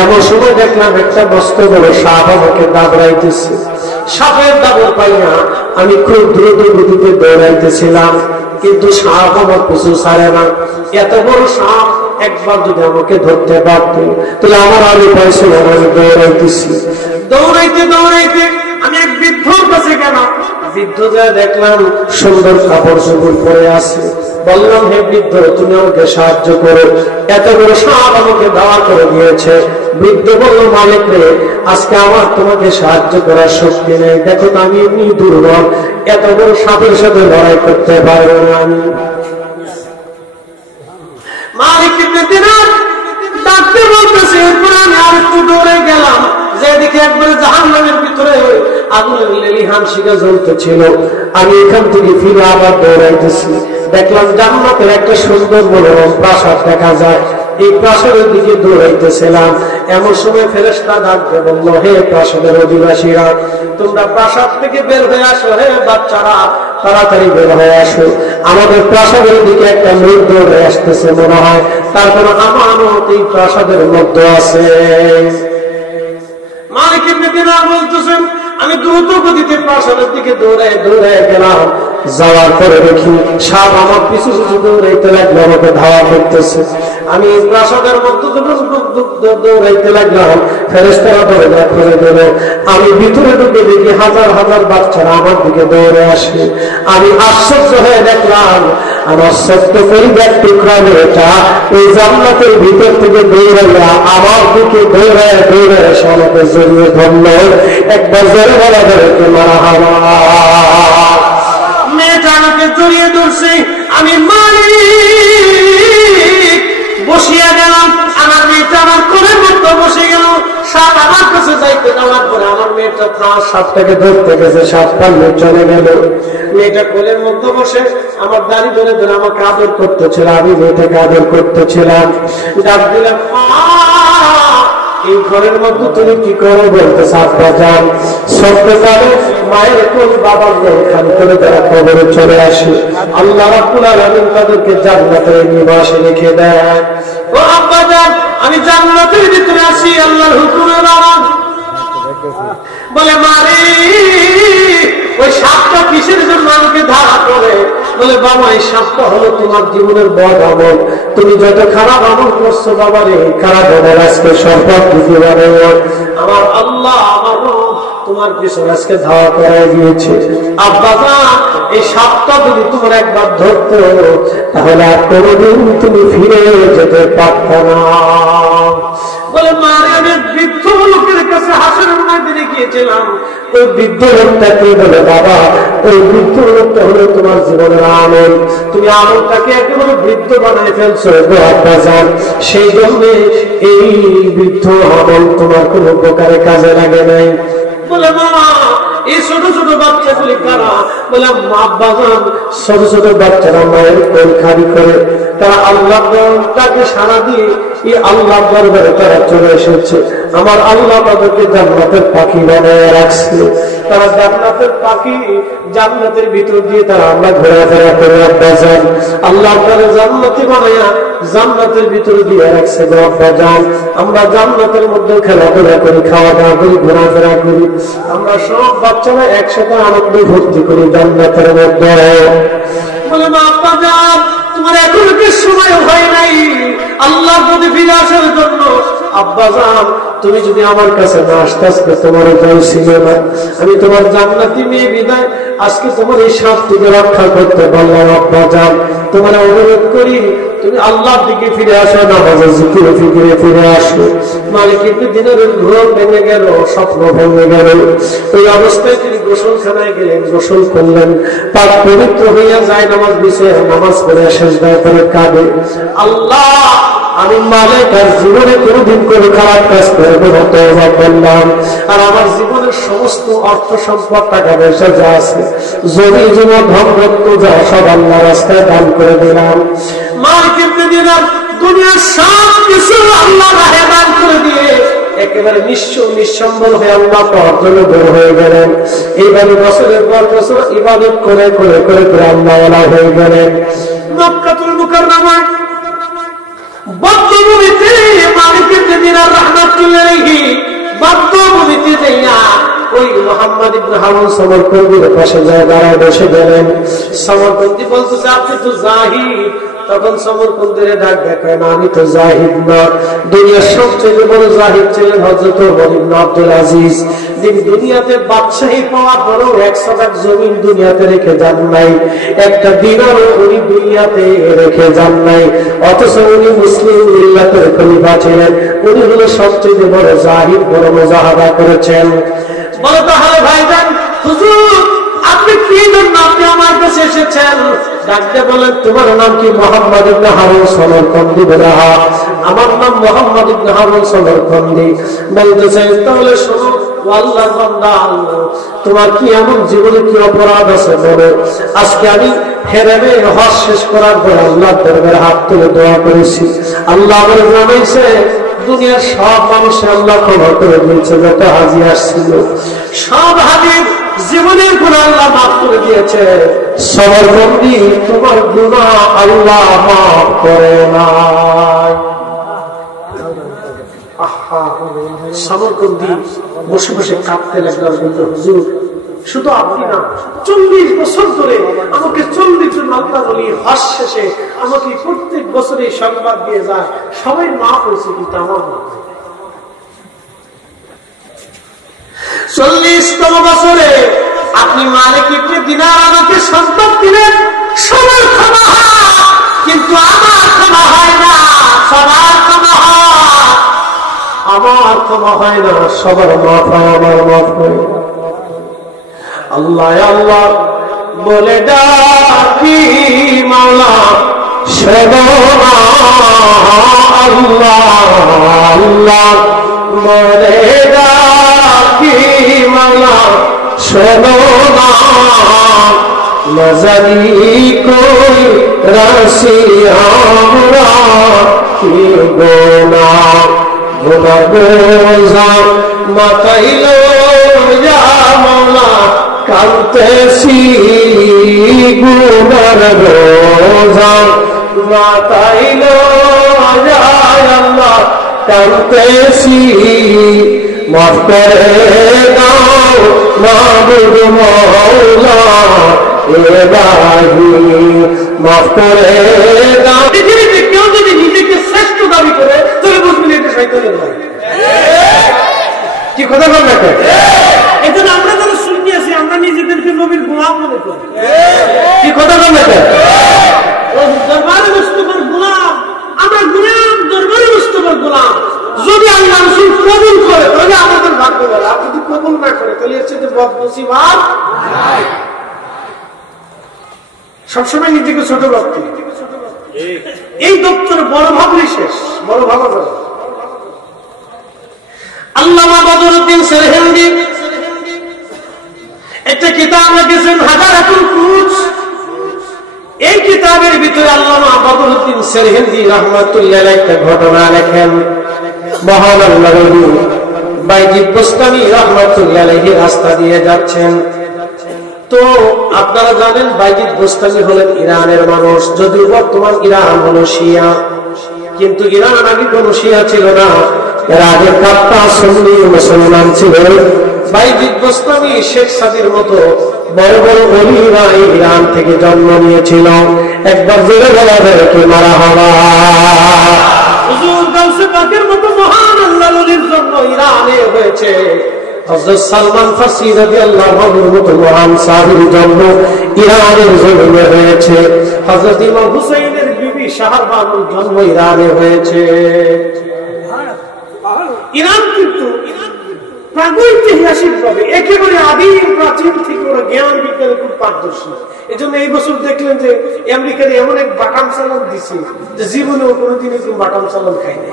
এমন সময় দেখলাম একটা মস্ত বড় সাপ আমাকে দাবড়াইতেছে। সাপের দাবড় পাই না, আমি খুব দ্রুত গতিতে দৌড়াইতেছিলাম, কিন্তু সাপ আমার পিছু ছাড়ে না। এত বড় সাপ একবার যদি আমাকে ধরতে পারত তাহলে আমার আগে পাইছিল। আমি দৌড়াইতেছি, দৌড়াইতে দৌড়াইতে আমি এক বৃদ্ধর কাছে গেলাম। বৃদ্ধ যা দেখলাম সুন্দর কাপড় চোপড় পরে আছে। বললাম, হে বৃদ্ধ, তুমি আমাকে সাহায্য করো, এত বড় সাপ আমাকে দাওয়া করে দিয়েছে। বৃদ্ধ বলল, মালিক রে, আজকে আমার তোমাকে সাহায্য করার শক্তি নেই। দেখো তো আমি এমনি দুর্বল, এত বড় সাপের সাথে লড়াই করতে পারবো না আমি। মালিক ইবনে দিনার ডাকতে বলতেছে, এরপরে আমি আর একটু দৌড়ে গেলাম, যেদিকে একবারে জাহান্নামের ভিতরে আগুনের লেলিহান শিখা জ্বলতেছিল। আমি এখান থেকে ফিরে আবার দৌড়াইতেছি। দেখলাম জান্নাতের একটা সুন্দর মনোরম প্রাসাদ দেখা যায়। এই প্রাসাদের দিকে দৌড়াইতেছিলাম। এমন সময় ফেরেশতা ডাকতে বলল, হে প্রাসাদের অধিবাসীরা, তোমরা প্রাসাদ থেকে বের হয়ে আসো। হে বাচ্চারা, তাড়াতাড়ি বের হয়ে আসো। আমাদের প্রাসাদের দিকে একটা লোক দৌড়ে আসতেছে মনে হয়, তারপর আমানত এই প্রাসাদের মধ্যে আছে। মালিক ইবনে দিনার বলতেছেন, আমি দ্রুত গতিতে প্রাসাদের দিকে দৌড়ায় দৌড়ায় গেলাম। যাওয়ার পরে দেখি সাপ আমার পিছু পিছু দৌড়াইতে লাগলো, আমাকে ধাওয়া করতেছে। আমি প্রাসাদের মধ্যে দৌড়াইতে লাগলাম, ফেরেশতারা দরজা খুলে দিল। আমি ভিতরে ঢুকে দেখি হাজার হাজার বাচ্চারা আমার দিকে দৌড়ে আসে। আমি আশ্চর্য হয়ে দেখলাম আমার সত্য পরিবার টুকরা মেয়েটা এই জান্নাতের ভিতর থেকে দৌড়াইয়া আমার দিকে দৌড়ায় দৌড়ায় এসে আমাকে জড়িয়ে ধরল। একবার জোরে বলা ধরে মারহাবা। মেয়েটা আমাকে জড়িয়ে ধরছে, আমি মালিক বসিয়া গেলাম। আমার মেয়েটা আমার কোলের মধ্যে বসে গেল। সাপ আমার কাছে যাইতে যাওয়ার পরে আমার মেয়েটা সাপটাকে ধরতে গেছে, সাপ পাল্লে চলে গেল। মেয়েটা কোলের মধ্যে বসে আমার দাড়ি ধরে ধরে আমাকে আদর করতেছিল, আমি মেয়েটাকে আদর করতেছিলাম। ডাক দিলাম, এই ঘরের মধ্যে তুমি কি করো? বলতে সাপটা যান সত্যকালে মায়ের কোল বাবার কোল খালি করে তারা কবরে চলে আসে। আল্লাহ রাব্বুল আলামিন তাদেরকে জান্নাতের নিবাসে রেখে দেয়। ও আব্বা যান, আমি জান্নাতের ভিতরে আসি আল্লাহর হুকুমে। বাবা বলে, মারে ওই সাপটা কিসের জন্য আমাকে ধারা করে? বলে, বাবা এই সাপটা হলো তোমার জীবনের বড় আমল। তুমি যত খারাপ আমল করছো বাবা রে, খারাপ আমল আজকে সম্পদ দিতে পারে। আমার আল্লাহ আমার তোমার পিছনে আজকে ধাওয়া করাই দিয়েছে। আব্বা এই সাপটা যদি তোমার একবার ধরতো তাহলে আর কোনোদিন তুমি ফিরে যেতে পারত না। বলে, মারে আমি বৃদ্ধ লোকের কাছে হাসরের ময়দানে গিয়েছিলাম। ওই বৃদ্ধ লোকটা কি? বলে, বাবা ওই বৃদ্ধ লোকটা হলো তোমার জীবনের আমল। তুমি আমলটাকে একেবারে বৃদ্ধ বানাই ফেলছো আব্বা যান, সেই জন্য এই বৃদ্ধ আমল তোমার কোনো উপকারে কাজে লাগে নাই। বলে, মামা এই ছোট ছোট বাচ্চাগুলি কারা? বলে, আব্বা যান ছোট ছোট বাচ্চারা মায়ের কোল খালি করে তারা আল্লাহকে সারা দিয়ে এই আল্লাহ দরবারে তারা চলে এসেছে। আমার আল্লাহ তাদেরকে জান্নাতের পাখি বানায় রাখছে। তারা জান্নাতের পাখি, জান্নাতের ভিতর দিয়ে তারা আমরা ঘোরাফেরা করে আব্বা যান আল্লাহ তারা জান্নাতি বানায়া জান্নাতের ভিতরে দিয়ে রাখছে। আব্বা যান আমরা জান্নাতের মধ্যে খেলাধুলা করি, খাওয়া দাওয়া করি, ঘোরাফেরা করি। আমরা সব বাচ্চারা একসাথে আনন্দ ভর্তি করি জান্নাতের মধ্যে। বলে, মা আব্বা যান তোমার এখন কি সময় হয় নাই আল্লাহ যদি ফিরে আসার জন্য? আব্বা যান তুমি যদি আমার কাছে না আসতে আজকে তোমার উপায় ছিল না। আমি তোমার জান্নাতি মেয়ে বিদায় আজকে তোমার এই শাস্তিকে রক্ষা করতে পারলাম। আব্বা যান তোমার অনুরোধ করি তুমি আল্লাহর দিকে ফিরে আসো, নামাজের জিকিরে ফিকিরে ফিরে আসো। মালিকের দিনের ঘুম ভেঙে গেল, স্বপ্ন ভেঙে গেল। ওই অবস্থায় তিনি গোসলখানায় গেলেন, গোসল করলেন, পাক পবিত্র হইয়া যায় নামাজ বিছে নামাজ পড়ে সেজদায় পড়ে কাঁদে, আল্লাহ আমি মালিক আর জীবনে কোনোদিন কোনো খারাপ কাজ করবো না, তওবা করলাম। আর আমার জীবনের সমস্ত অর্থ সম্পদ টাকা পয়সা যা আছে, জমি জমা ধন রত্ন যা সব আল্লাহ রাস্তায় দান করে দিলাম। মালিকের দিলাম দুনিয়ার সব কিছু আল্লাহ রাহে দান করে দিয়ে একেবারে নিঃসম্বল হয়ে আল্লাহ পাওয়ার জন্য বের হয়ে গেলেন। এইভাবে বছরের পর বছর ইবাদত করে করে করে করে আল্লাহওয়ালা হয়ে গেলেন। মক্কাতুল মুকাররমায় বদ্ধভূমিতে মালিকের দিন রাহমাতুল্লাহ আলাইহি বদ্ধভূমিতে যাইয়া ওই মুহাম্মদ ইবনে হারুন সমরকন্দির পাশে যায় দাঁড়ায় বসে গেলেন। সমরকন্দি বলতেছে, আপনি তো জাহিদ। তখন সমরকন্দির ডাক দেখায়, না আমি তো জাহিদ না, দুনিয়ার সবচেয়ে বড় জাহিদ ছিলেন হযরত ওমর ইবনে আব্দুল আজিজ, যিনি দুনিয়াতে বাদশাহী পাওয়ার পরেও 100 জমিন দুনিয়াতে রেখে যান নাই, একটা দিনারও উনি দুনিয়াতে রেখে যান নাই। অথচ উনি মুসলিম মিল্লাতের খলিফা ছিলেন। উনি হলো সবচেয়ে বড় জাহিদ, বড় মুজাহাদা করেছেন। বলো তাহলে ভাইজান হুজুর আপনি কি জন্য আপনি আমার কাছে এসেছেন? ডাকতে বলেন, তোমার নাম কি? মুহাম্মদ ইবনে হারুন সমরকন্দি। বলে, হ্যাঁ আমার নাম মুহাম্মদ ইবনে হারুন সমরকন্দি। বলতেছে, তাহলে শোনো আল্লাহর বান্দা, তোমার কি এমন জীবনে কি অপরাধ আছে বলো। আজকে আমি হেরেমে হজ শেষ করার পর আল্লাহর দরবারে হাত তুলে দোয়া করেছি, আল্লাহ আমাকে জানাইছে দুনিয়ার সব মানুষের আল্লাহ ক্ষমা করে দিয়েছে। যত হাজি আসছিল সব হাজির জীবনের গুনাহ আল্লাহ মাফ করে দিয়েছে। সমরকন্দি তোমার গুনাহ আল্লাহ মাফ করে নাই। সমরকন্দি বসে বসে কাঁদতে লাগলো, হুজুর শুধু আপনি না, 40 বছর ধরে আমাকে 40 জন আল্লাহর ওলি হজ শেষে আমাকে প্রত্যেক বছরে সংবাদ দিয়ে যায়, সবাই মাফ হয়েছে, কিন্তু আমার না। 40তম বছরে আপনি মালিক ইবনে দিনার আমাকে সন্তান দিলেন, সবার ক্ষমা হয়, কিন্তু আমার ক্ষমা হয় না। সবার ক্ষমা হয়, আমার ক্ষমা হয় না। সবার মাফ হয়, আমার মাফ হয় না। আল্লাহ আল্লাহ বলে ডাকি মাওলা শোনো না, আল্লাহ আল্লাহ বলে ডাকি মাওলা শোনো না, নজরি কোই রাশি আমরা কি গোনা গোনা বোঝা মাথাইল যা মাওলা, কাঁদতেছি গুনার বোঝা মাথাইল যায় আল্লাহ, কাঁদতেছি মাফ করে দাও মাবুদ মাওলা ইলাহি, মাফ করে দাও। পৃথিবীতে কেউ যদি নিজেকে শ্রেষ্ঠ দাবি করে তবে বুঝবেন এটা শয়তানের দাবি। কি কথা বলবেন? এজন্য আমরা যারা সুন্নি আছি আমরা নিজেদেরকে নবীর গোলাম মনে করি। কি কথা বলবেন? দরবারে মুস্তাফার গোলাম, আমরা গোলাম, দরবারে মুস্তাফার গোলাম। যদি আল্লাহ রাসূল কবুল করে তাহলে আমাদের ভাগ্য ভালো, আর যদি কবুল না করে তাহলে এর চেয়ে বদনসিব আর নাই। সবসময় নিজেকে ছোট ভাবতে, এই দপ্তর বড় ভাবলে শেষ, বড় ভাবা যাবে। আল্লামা বদরুদ্দিন সেরহিন্দি একটা কিতাব লিখেছেন হাজারাতুল কুরুজ। এই কিতাবের ভিতরে আল্লামা বদরুদ্দিন সেরহিন্দি রাহমাতুল্লাহ আলাইহি একটা ঘটনা লেখেন। মহান আল্লাহর ওলি বাইজিদ বুস্তামি রাহমাতুল্লাহ আলাইহি রাস্তা দিয়ে যাচ্ছেন। তো আপনারা জানেন বাইজিদ বুস্তামি হলেন ইরানের মানুষ, যদিও বর্তমান ইরান হলো শিয়া, কিন্তু ইরান আগে কোনো শিয়া ছিল না, এর আগে কাপ্তা সুন্নি মুসলমান ছিল। বাইজিদ বুস্তামি শেখ সাদির মতো বড় বড় ওলিরা ইরান থেকে জন্ম নিয়েছিল। একবার জোরে বলা যায় কি মারহাবা। হুজুর গাউসে পাকের মতো মহান আল্লাহর ওলির জন্ম ইরানে হয়েছে। হযরত সালমান ফারসি রাদিয়াল্লাহু আনহুর মতো মহান সাহাবীর জন্ম ইরানের জমিনে হয়েছে। হযরত ইমাম হুসাইনের বিবি শাহরবানুর জন্ম ইরানে হয়েছে। ইরান কিন্তু প্রাগৈতিহাসিক ভাবে একেবারে আদিম প্রাচীন থেকে ওরা জ্ঞান বিজ্ঞানে খুব পারদর্শী। এই জন্য এই বছর দেখলেন যে আমেরিকার এমন এক বাটাম চালান দিচ্ছে যে জীবনেও কোনোদিন এরকম বাটাম চালান খায়নি।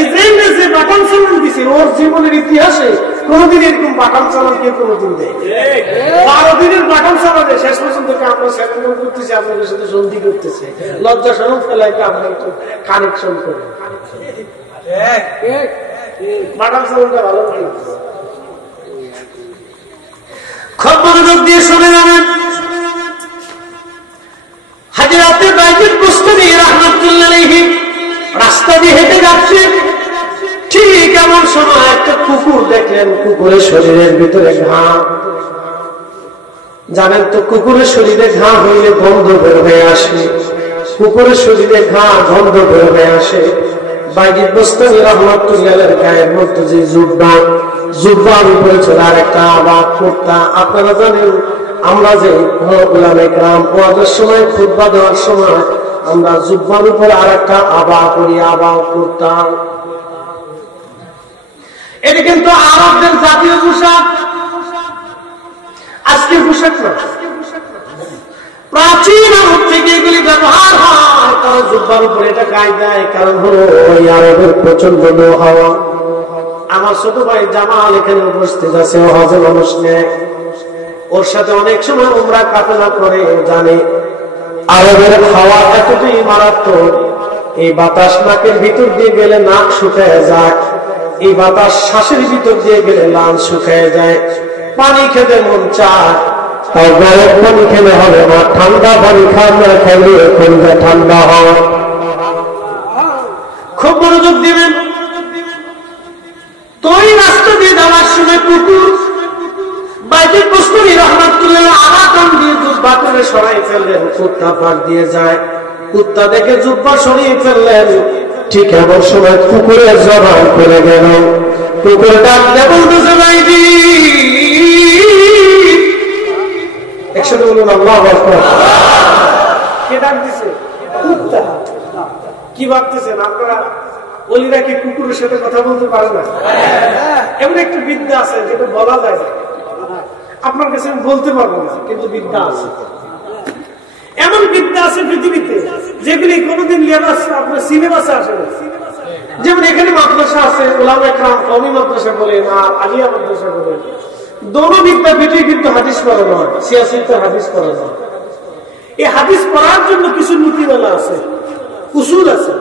ইসরায়েলে যে বাটাম চালান দিচ্ছে ওর জীবনের ইতিহাসে কোনোদিন এরকম বাটাম চালান কেউ কোনোদিন দেয়। 12 দিনের বাটাম চালানে শেষ পর্যন্ত আমরা সেটেলমেন্ট করতেছি, আপনাদের সাথে সন্ধি করতেছে, লজ্জা শরম ফেলায় আমরা একটু কানেকশন করি। বাটাম চালানটা ভালো লাগছে। খবর দিয়ে শুনে যাবেন হাজরাতে বাইজিদ বুস্তামি রাহমাতুল্লাহ আলাইহি রাস্তা দিয়ে হেঁটে যাচ্ছে। ঠিক এমন সময় একটা কুকুর দেখলেন, কুকুরের শরীরের ভিতরে ঘা। জানেন তো কুকুরের শরীরে ঘা হইলে গন্ধ বের হয়ে আসে, কুকুরের শরীরে ঘা গন্ধ বের হয়ে আসে। বাইজিদ বুস্তামি রাহমাতুল্লাহ আলাইহির গায়ের মধ্যে যে জুব্বা, জুব্বার উপরে ছিল আর একটা আবা কুর্তা। আপনারা জানেন আমরা যে উলামায়ে কেরাম ওয়াজের সময় খুতবা দেওয়ার সময় আমরা জুব্বার উপরে আর একটা আবা পরি, আবা কুর্তা। এটা কিন্তু আরবদের জাতীয় পোশাক, আজকের পোশাক না। প্রাচীন আরব থেকে এগুলি ব্যবহার হয়, তারা জুব্বার উপরে এটা গায়ে দেয়। কারণ হলো ওই আরবের প্রচন্ড হাওয়া। আমার ছোট ভাই জামাল এখানে উপস্থিত আছে, ও হজে মানুষ নেয়, ওর সাথে অনেক সময় উমরা কাফেলা করে, জানে আরবের হাওয়া এতটাই মারাত্মক। এই বাতাস নাকের ভিতর দিয়ে গেলে নাক শুকায় যায়, এই বাতাস শ্বাসের ভিতর দিয়ে গেলে লাল শুকায় যায়। পানি খেতে মন চায়, তাই গরম পানি খেলে হবে না, ঠান্ডা পানি খাওয়া খাইলে শরীরে ঠান্ডা হয়। খুব মনোযোগ দিবেন। তো এই রাস্তা দিয়ে যাওয়ার সময় কুকুর কুত্তা পাশ দিয়ে যায়, কুত্তা দেখে জুব্বা সরিয়ে ফেললেন। ঠিক এমন সময় কুকুরের জবান করে গেল। কুকুর ডাক দিয়ে বলতেছে ভাইজি, একসাথে বলুন আল্লাহু আকবার। কে ডাক দিছে? কুত্তা। কি ভাবতেছেন আপনারা? ওলিরা কি কুকুরের সাথে কথা বলতে পারে না? এমন একটা বিদ্যা আছে যেটা বলা যায় না, আপনার কাছে আমি বলতে পারবো না, কিন্তু বিদ্যা আছে। এমন বিদ্যা আছে পৃথিবীতে যেগুলি কোনোদিন আপনার সিলেবাসে আসে না। যেমন এখানে মাদ্রাসা আছে, ওলামা একরাম কওমি মাদ্রাসা বলেন আর আলিয়া মাদ্রাসা বলেন, দোনো বিদ্যা ভিতরে কিন্তু হাদিস পড়ানো হয়, সিয়াসিতে হাদিস পড়ানো হয়। এই হাদিস পড়ার জন্য কিছু নীতিমালা আছে, উসুল আছে,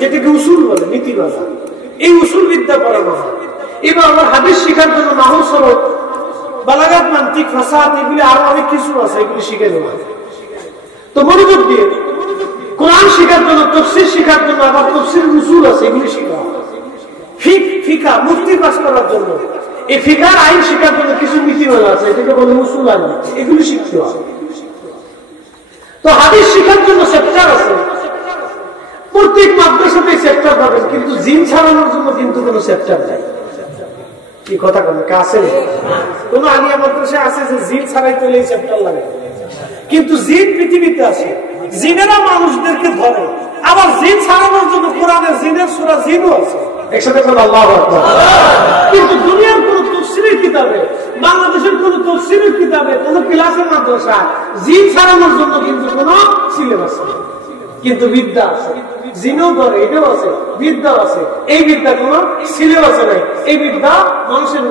যেটাকে উসুল বলে, নীতিমালা। এই উসুল বিদ্যা পড়ানো হয়। এবার আমার হাদিস শেখার জন্য নাহু সরদ, বালাগাত, মান্তিক, ফাসাদ, এগুলি আরো অনেক কিছু আছে, এগুলি শিখে নেওয়া। তো মনোযোগ দিয়ে কোরআন শেখার জন্য, তাফসীর শেখার জন্য আবার তাফসীরের উসুল আছে, এগুলি শেখা হয়। ফিকহ মুফতি পাস করার জন্য, এই ফিকহার আইন শেখার জন্য কিছু নীতিমালা আছে, এটাকে বলে উসুল আইন, এগুলি শিখতে হয়। তো হাদিস শেখার জন্য চ্যাপ্টার আছে, প্রত্যেক মাদ্রাসাতে চ্যাপ্টার পাবেন, কিন্তু জিন ছাড়ানোর জন্য কিন্তু কোনো চ্যাপ্টার নাই। কি কথা বলেন? আছে কোন আলিয়া মাদ্রাসা আছে যে জিন ছাড়াই তো এই চ্যাপ্টার লাগে? কিন্তু জিন পৃথিবীতে আছে, জিনেরা মানুষদেরকে ধরে। আবার জিন ছাড়ানোর জন্য কোরআনে জিনের সূরা জিনও আছে, একসাথে বলেন আল্লাহু আকবার। কিন্তু দুনিয়ার কোন তাফসীরের কিতাবে, বাংলাদেশের কোন তাফসীরের কিতাবে, কোন ক্লাসের মাদ্রাসা জিন ছাড়ানোর জন্য কিন্তু কোন সিলেবাস নেই। কিন্তু বিদ্যা আছে, জিনও ধরে, এটাও আছে, বিদ্যা আছে। এই বিদ্যা কোন সিলেবাসে নাই। এই বিদ্যা মানুষের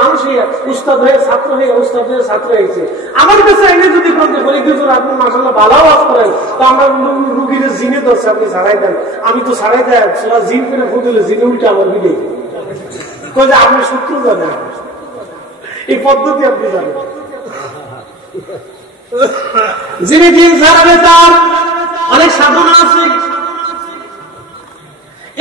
মানুষ হয়ে উস্তাদ হয়ে ছাত্র হয়ে উস্তাদ হয়ে ছাত্র হয়েছে। আমার কাছে এনে যদি বলতে বলি হুজুর আপনি মাশাআল্লাহ ভালো আওয়াজ করেন, তো আমরা রুগীর জিনে ধরছে, আপনি ছাড়াই দেন। আমি তো ছাড়াই দেয় সেটা জিন ফেলে ফুটলে জিনে উল্টে আমার বিদে যে আপনি শত্রু জানেন, এই পদ্ধতি আপনি জানেন। যিনি জিন ছাড়াবে তার অনেক সাধনা আছে,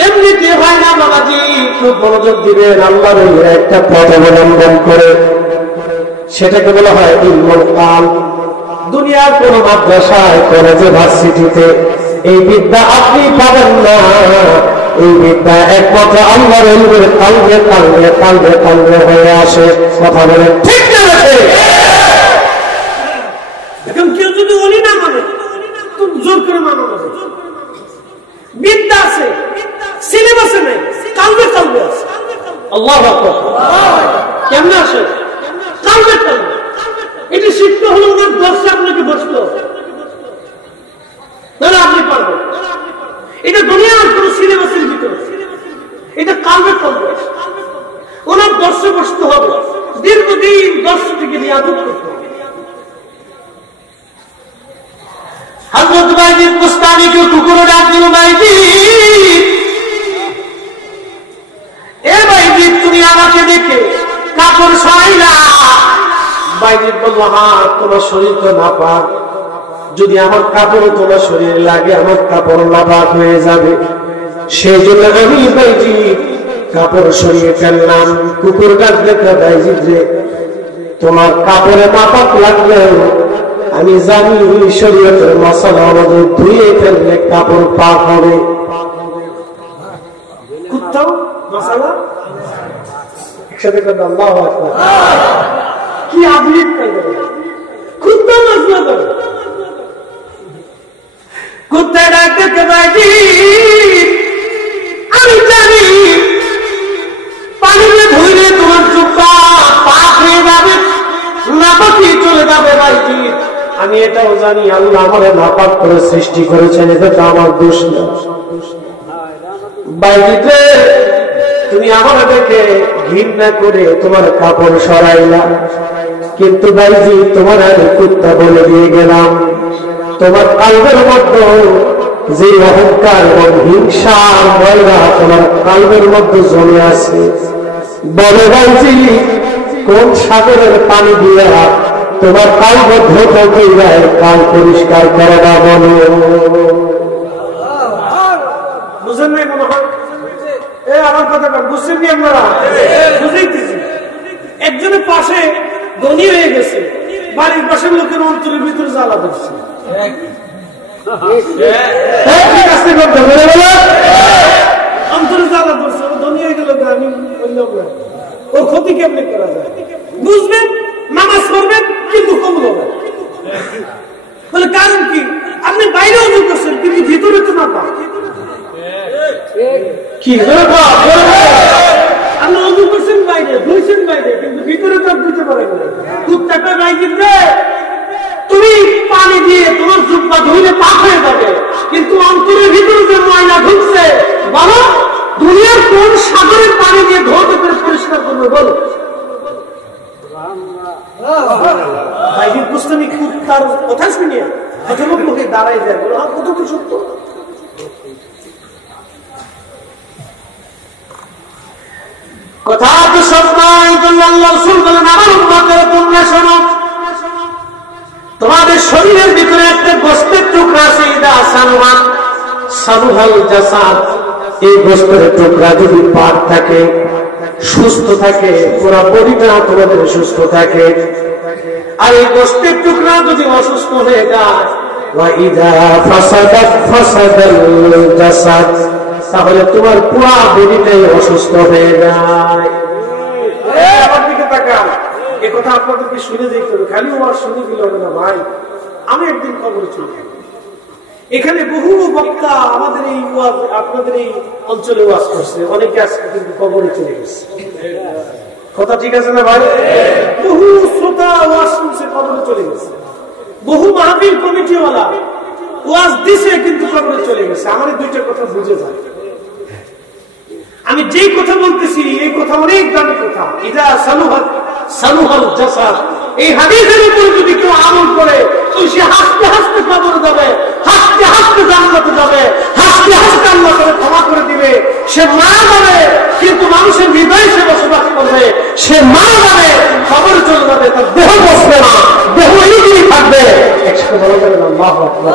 এমনিতে হয় না বাবাজি। খুব মনোযোগ দিবেন, আল্লাহর একটা পথ অবলম্বন করে, সেটাকে বলা হয় ইলমুল কাল। দুনিয়ার কোন মাদ্রাসায়, কলেজে, ভার্সিটিতে এই বিদ্যা আপনি পাবেন না। এই বিদ্যা একমাত্র আল্লাহর ইলমের কালবে কালবে কালবে কালবে হয়ে আসে। কথা বলেন ঠিক না? এখন কেউ যদি ওলি না মানে তো জোর করে মানানো যাবে। বিদ্যা আছে, সিলেবাসে নেই, কালবে কালবে আছে। আল্লাহু আকবার। কেমনে আসে? কালবে কালবে। এটা শিখতে হলে ওনার দর্শে আপনাকে বসতে হবে, তাহলে আপনি পারবেন। এটা দুনিয়ার কোন সিলেবাসের ভিতরে, এটা কালবে কালবে। ওনার দর্শে বসতে হবে, দীর্ঘদিন দর্শ থেকে রিয়াদত করতে হবে। হযরত বাইজিদ বুস্তামিকে কুকুরে ডাক দিল, বাইজিদ, এ বাইজিদ তুমি আমাকে দেখে কাপড় সরাইলা। বাইজিদ বলল, হ্যাঁ তোমার শরীর তো নাপাক, যদি আমার কাপড় তোমার শরীরে লাগে আমার কাপড় নাপাক হয়ে যাবে, সেই জন্য আমি বাইজিদ কাপড় সরিয়ে ফেললাম। কুকুর ডাক দেখে, বাইজিদ রে তোমার কাপড়ে নাপাক লাগলেও আমি জানি শরীয়তের মশলা আমাদের ধুয়ে ফেললে কাপড় পাক হবে। কুত্তাও মশলা একসাথে করে আল্লাহু আকবার। কি আধুনিক কুত্তা মশলা করে, কুত্তা ডাক দেখে, বাইজিদ আমি জানি পানিতে ধুইলে তোমার জুব্বা পাক হয়ে যাবে, নাপাকি চলে যাবে। বাইজিদ আমি এটাও জানি আল্লাহ আমারে নাপাক করে সৃষ্টি করেছেন, এটা তো আমার দোষ না। বাইজিদ তুমি আমার দেখে ঘৃণা করে তোমার কাপড় সরাইলা, কিন্তু বাইজিদ তোমার আমি কুত্তা বলে দিয়ে গেলাম। তোমার কালবের মধ্যে যে অহংকার এবং হিংসা ময়লা তোমার কালবের মধ্যে জমে আছে, বলে বাইজিদ কোন সাগরের পানি দিয়ে তোমার কাল ধৌত করে কাল পরিষ্কার করে না? বলো, বুঝেন নাই মনে হয়? আমার কথা বুঝছেন আপনারা? বুঝাইতেছি। একজনের পাশে ধনী হয়ে গেছে, বাড়ির পাশের লোকের অন্তরের ভিতরে জ্বালা ধরছে। অন্তরে জ্বালা ধরছে, ও ধনী হয়ে গেল, আমি বললাম না ওর ক্ষতি কেমনে করা যায়। বুঝবেন, নামাজ পড়বেন কিন্তু কবুল হবে বলে। কারণ কি? আপনি বাইরে অজু করছেন কিন্তু ভিতরে তো না পান। কি আপনি অজু করছেন বাইরে, ধুইছেন বাইরে, কিন্তু ভিতরে তো ধুতে পারেন না। কুত্তাটা বাইরে তুমি পানি দিয়ে তোমার জুব্বা ধুইলে পাক হয়ে যাবে, কিন্তু অন্তরের ভিতরে যে ময়লা ঢুকছে, বলো দুনিয়ার কোন সাগরের পানি দিয়ে ধোতে করে পরিষ্কার করবে বলো? বাইরের পুস্তমি কুত্তার কথা শুনিয়ে অথবা লোকে দাঁড়াই যায়, বলো কত তো সত্য। কথা তো সত্য। আল্লাহ রাসূল বলেন, আমার উম্মতেরা তোমরা শোনো, তোমাদের শরীরের ভিতরে একটা গোশতের টুকরা আছে, ইদা সানুমান সানুহাল জাসাদ। এই গোশতের টুকরা যদি পাক থাকে, সুস্থ থাকে, পুরো বডিটা তোমাদের সুস্থ থাকে। আর এই গোশতের টুকরা যদি অসুস্থ হয়ে যায়, ওয়া ইদা ফাসাদাত ফাসাদাল জাসাদ, তাহলে তোমার পুরো বডিটাই অসুস্থ হয়ে যায়। আমার দিকে তাকান, এই কথা আপনাদেরকে শুনে যেতে হবে, খালি ওয়াজ শুনে দিলে হবে না ভাই। আমি একদিন কবরে চলে যাব। এখানে বহু বক্তা আমাদের এই ওয়াজ, আপনাদের এই অঞ্চলে ওয়াজ করছে, অনেকে আজকে কিন্তু কবরে চলে গেছে। কথা ঠিক আছে না ভাই? বহু শ্রোতা ওয়াজ শুনছে, কবরে চলে গেছে। বহু মাহফিল কমিটিওয়ালা ওয়াজ দিছে, কিন্তু কবরে চলে গেছে। আমার দুইটা কথা বুঝে যায়। আমি যেই কথা বলতেছি এই কথা অনেক দামি কথা। ইদা সানুহাল জাসাদ, এই হাদিসের উপর যদি কেউ আমল করে, তো সে হাসতে হাসতে কবরে যাবে, হাসতে হাসতে জান্নাতে যাবে, হাসতে হাসতে আল্লাহ তাআলা ক্ষমা করে দিবে। সে মারা যাবে কিন্তু মানুষের হৃদয়ে সে বসবাস করবে। সে মারা যাবে, কবরে চলে যাবে, তার দেহ বসবে না, দেহ এইদিকে থাকবে। একসাথে বলা যাবে না আল্লাহু আকবার।